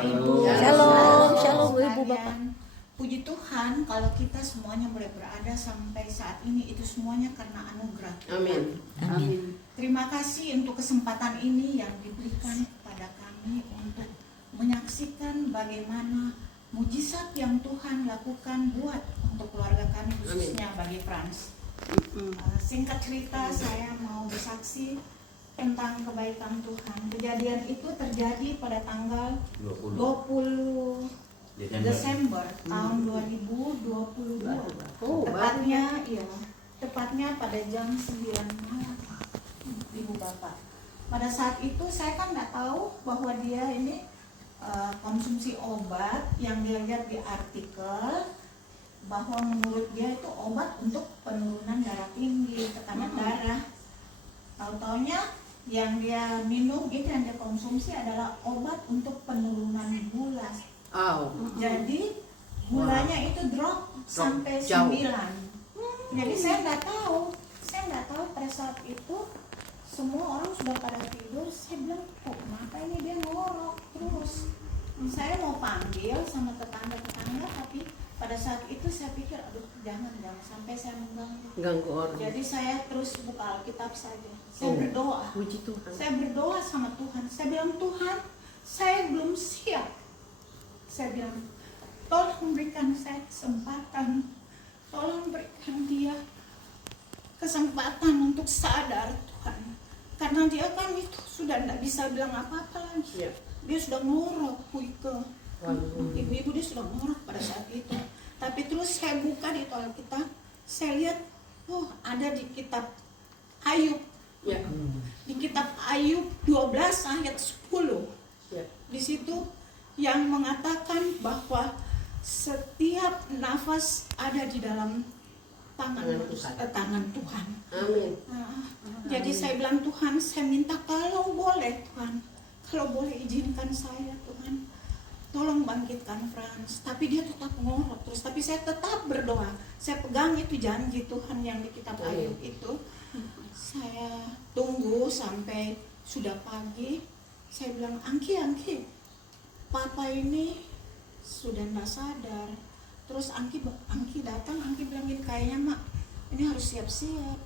Bapak Ibu. Shalom, shalom Ibu Bapak. Puji Tuhan kalau kita semuanya boleh berada sampai saat ini itu semuanya karena anugerah. Amin. Amin. Terima kasih untuk kesempatan ini yang diberikan kepada kami untuk menyaksikan bagaimana mujizat yang Tuhan lakukan buat untuk keluarga kami, khususnya bagi Frans. Singkat cerita, saya mau bersaksi tentang kebaikan Tuhan. Kejadian itu terjadi pada tanggal 20 Desember tahun 2022. Tepatnya pada jam 9 malam, Ibu Bapak. Pada saat itu saya kan nggak tahu bahwa dia ini konsumsi obat yang dia lihat di artikel bahwa menurut dia itu obat untuk penurunan darah tinggi, tekanan darah. Tahu-taunya yang dia minum itu yang dia konsumsi adalah obat untuk penurunan gula. Jadi gulanya itu drop sampai 9. Jadi saya nggak tahu pada saat itu semua orang sudah pada tidur. Saya bilang, kok kenapa ini dia ngorok terus. Saya mau panggil sama tetangga, tapi pada saat itu saya pikir, aduh jangan sampai saya mengganggu orang. Jadi saya terus buka Alkitab saja. Saya berdoa. Puji Tuhan. Saya berdoa sama Tuhan. Saya bilang, Tuhan, saya belum siap. Saya bilang, tolong berikan saya kesempatan. Tolong berikan dia kesempatan untuk sadar, Tuhan. Karena dia kan itu sudah tidak bisa bilang apa-apa lagi. Dia sudah ngorok, ibu-ibu dia sudah ngorok pada saat itu. Tapi terus saya buka di Alkitab, saya lihat, ada di kitab Ayub. Di kitab Ayub 12 ayat 10. Di situ yang mengatakan bahwa setiap nafas ada di dalam tangan Tuhan. Amin. Jadi saya bilang, Tuhan, saya minta kalau boleh Tuhan, kalau boleh izinkan saya Tuhan, tolong bangkitkan Frans. Tapi dia tetap ngorok terus, tapi saya tetap berdoa. Saya pegang itu janji Tuhan yang di kitab Ayub itu. Saya tunggu sampai sudah pagi. Saya bilang, Angki, Papa ini sudah tidak sadar. Terus Angki datang, Angki bilang gini, kayaknya Mak, ini harus siap-siap.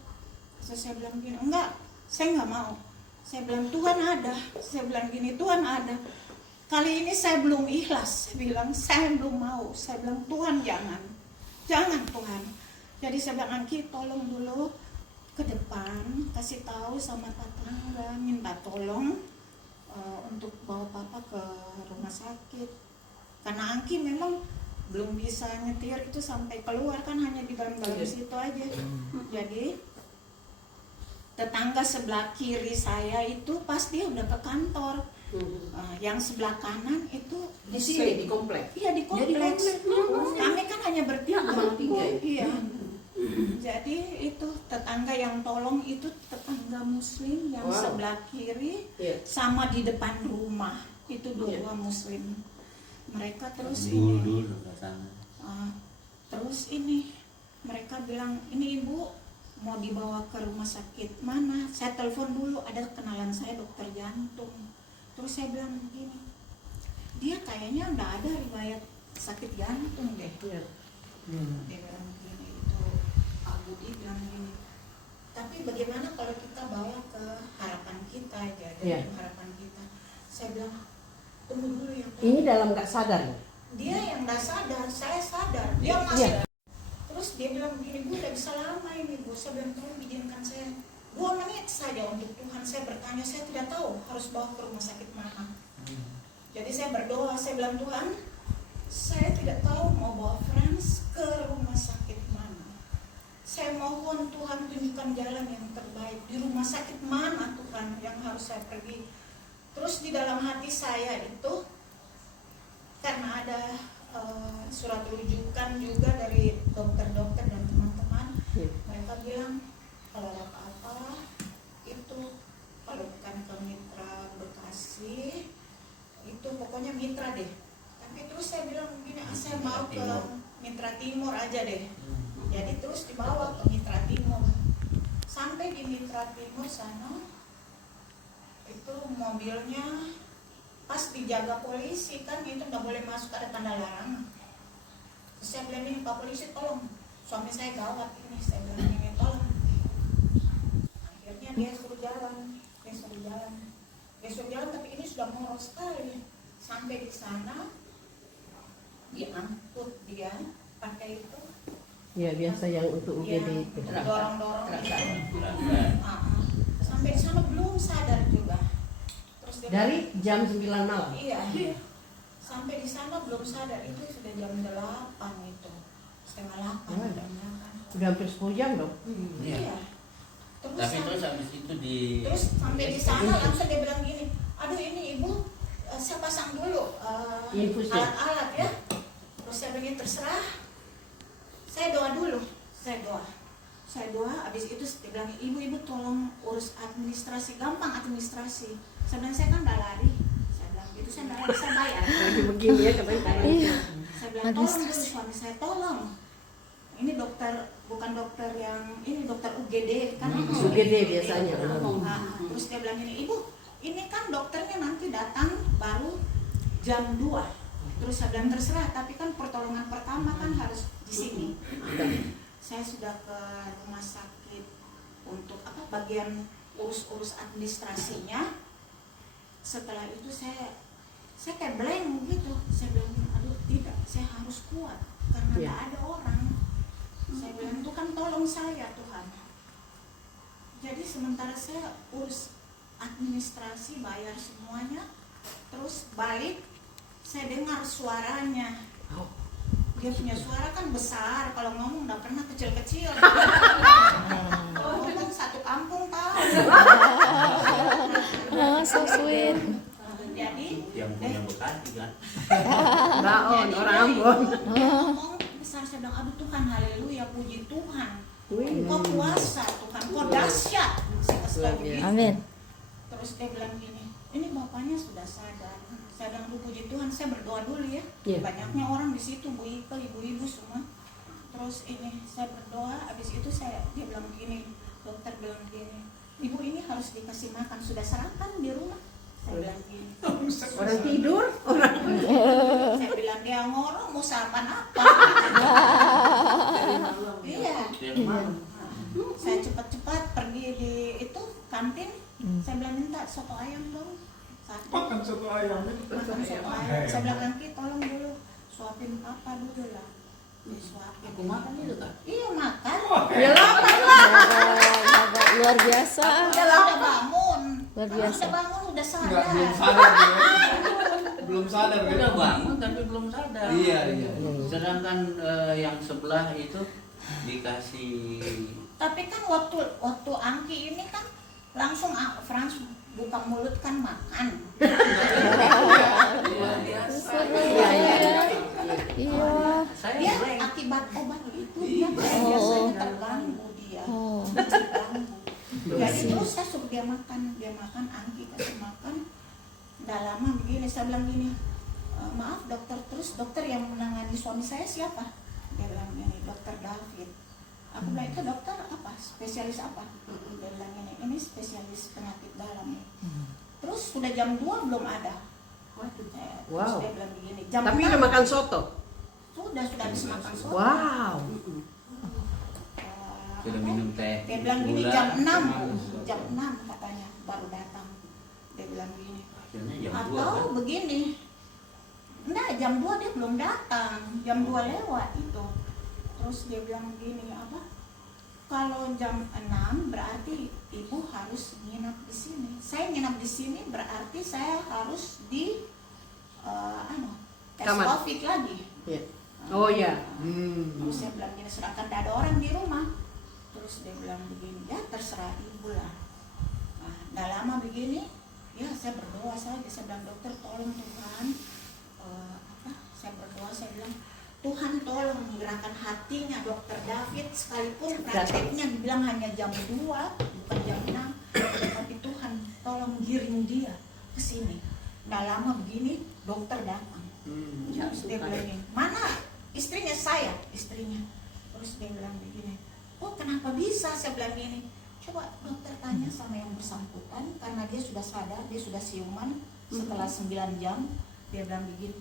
Saya bilang gini, enggak, saya nggak mau. Saya bilang, Tuhan ada. Saya bilang gini, Tuhan ada. Kali ini saya belum ikhlas. Saya bilang, saya belum mau. Saya bilang, Tuhan jangan Tuhan. Jadi saya bilang, Angki tolong dulu ke depan, kasih tahu sama tetangga, minta tolong untuk bawa Papa ke rumah sakit. Karena Angki memang belum bisa nyetir itu sampai keluar, kan hanya di dalam situ aja. Jadi tetangga sebelah kiri saya itu pas dia udah ke kantor. Yang sebelah kanan itu di sini di komplek. Iya, di kompleks. Kami kan hanya bertiga. Iya. Jadi itu tetangga yang tolong itu tetangga muslim yang sebelah kiri sama di depan rumah itu dua muslim. Mereka terus ini mereka bilang, ini ibu mau dibawa ke rumah sakit mana? Saya telepon dulu, ada kenalan saya dokter jantung. Terus saya bilang begini, dia kayaknya nggak ada riwayat sakit jantung deh. Dia bilang begini, itu Pak Budi bilang begini, tapi bagaimana kalau kita bawa ke harapan kita aja, dari harapan kita. Saya bilang, tunggu dulu ya Pak. Ini dalam nggak sadar ya? Dia yang nggak sadar, saya sadar. Dia masih. Terus dia bilang begini, Bu, udah bisa lama ini Bu. Saya bilang, tolong izinkan saya 2 menit saja untuk Tuhan. Saya bertanya, saya tidak tahu harus bawa ke rumah sakit mana. Jadi saya berdoa, saya bilang, Tuhan, saya tidak tahu mau bawa Frans ke rumah sakit mana. Saya mohon Tuhan tunjukkan jalan yang terbaik. Di rumah sakit mana Tuhan yang harus saya pergi. Terus di dalam hati saya itu, karena ada surat rujukan juga dari dokter-dokter dan teman-teman, mereka bilang kalau ada apa-apa itu kalau bukan ke Mitra Bekasi itu pokoknya Mitra deh. Tapi terus saya bilang begini, saya mau ke Mitra Timur aja deh. Jadi terus dibawa ke Mitra Timur. Sampai di Mitra Timur sana itu mobilnya pas dijaga polisi kan itu nggak boleh masuk, ada tanda larangan. Terus saya bilang ini Pak Polisi tolong, suami saya gawat ini, saya bilang ini tolong. Akhirnya dia suruh jalan, tapi ini sudah ngorok sekali. Sampai di sana diangkut dia pakai itu. Ya biasa yang untuk UGD itu. Dorong-dorong sampai di sana belum sadar juga. Terus dia Dari jam 9 malam. iya. Sampai di sana belum sadar, itu sudah jam 8 itu. Setengah 8 udah makan. Udah hampir 10 jam dong. Iya. Terus Tapi terus habis itu terus sampai di sana langsung dia bilang gini, aduh ini ibu saya pasang dulu Infusnya. alat-alat ya. Terus saya bilang terserah, saya doa dulu, saya doa, habis itu dia bilang ibu tolong urus administrasi, gampang administrasi. Saya bilang saya kan udah lari, saya bilang gitu, saya udah lari, saya bayar. Lagi begini ya katanya. Saya bilang tolong dulu suami saya, tolong. Ini dokter, bukan dokter yang ini dokter UGD kan. UGD biasanya. Nah, terus dia bilang ini, ibu ini kan dokternya nanti datang baru jam 2. Terus saya bilang terserah, tapi kan pertolongan pertama kan harus di sini. Saya sudah ke rumah sakit untuk bagian urus administrasinya. Setelah itu saya kayak blank gitu. Saya bilang aduh tidak, saya harus kuat karena nggak ada orang. Saya bilang Tuhan tolong saya Tuhan. Jadi sementara saya urus administrasi, bayar semuanya, terus balik saya dengar suaranya. Dia punya suara kan besar, kalau ngomong nggak pernah kecil-kecil. Kalau ngomong satu kampung tahu. Oh, so sweet. Jadi yang punya Bekasi kan. Baon, orang Ambon. dia ngomong besar, saya bilang aduh Tuhan haleluya, puji Tuhan. Kau kuasa Tuhan, kau dahsyat. Saya kasih tahu begitu. Amin. Terus dia bilang gini, ini bapaknya sudah sadar. Saya bilang puji Tuhan, saya berdoa dulu ya. Iya. Banyaknya orang di situ, Bu Ika, ibu-ibu semua. Terus ini saya berdoa, habis itu dia bilang gini, dokter bilang gini, ibu ini harus dikasih makan, sudah sarapan di rumah. Saya bilang gini, Orang tidur, orang. saya bilang dia ngorong mau sarapan apa? Iya. Saya cepat-cepat pergi di itu kantin. Saya bilang minta soto ayam dong. Makan soto ayam. Makan soto ayam. Saya bilang nanti tolong dulu suapin papa dulu lah. Disuapin. Aku makan itu kan. Iya makan. Ya lapar lah. Luar biasa. Udah bangun. Luar Kalau biasa. udah bangun udah sadar. Enggak, belum sadar dia. Belum sadar kan? Udah bangun tapi belum sadar. Iya. Sedangkan yang sebelah itu dikasih Tapi kan waktu Angki ini kan langsung Frans buka mulut kan makan. luar biasa. Iya. Saya Dia blank. akibat obat itu dia biasanya terganggu dia. Oh. Terganggu. Jadi terus saya suruh dia makan Angki kasih makan. Udah lama begini, saya bilang gini, maaf dokter, terus dokter yang menangani suami saya siapa? Dia bilang gini, dokter David. Aku bilang itu dokter apa? Spesialis apa? Dia bilang ini spesialis penyakit dalam. Terus sudah jam 2 belum ada. Terus Wow. dia bilang begini, jam Tapi 6. udah makan soto. Sudah habis makan soto. Wow. Sudah minum teh. Dia bilang gini gula. jam 6 katanya baru datang. Dia bilang gini. Akhirnya jam 2 Atau kan. begini. Enggak, jam 2 dia belum datang. Jam 2 lewat itu. Terus dia bilang gini apa? Kalau jam 6 berarti ibu harus nginap di sini. Saya nginap di sini berarti saya harus di tes Kamar. COVID lagi. Ya. Oh ya. Terus saya bilang gini, sedangkan tidak ada orang di rumah. Terus dia bilang begini, ya terserah ibu lah. Nah, udah lama begini, ya saya berdoa saja. Saya bilang dokter tolong Tuhan, saya berdoa, saya bilang Tuhan tolong menggerakkan hatinya dokter David, sekalipun prakteknya dibilang hanya jam 2 bukan jam 6, tapi Tuhan tolong giring dia ke sini. Udah lama begini, dokter datang. Terus dia bilang gini, mana istrinya? Saya istrinya. Terus dia bilang begini, oh kenapa bisa? Saya bilang gini, coba dokter tanya sama yang bersangkutan, karena dia sudah sadar, dia sudah siuman. Setelah 9 jam dia bilang begini,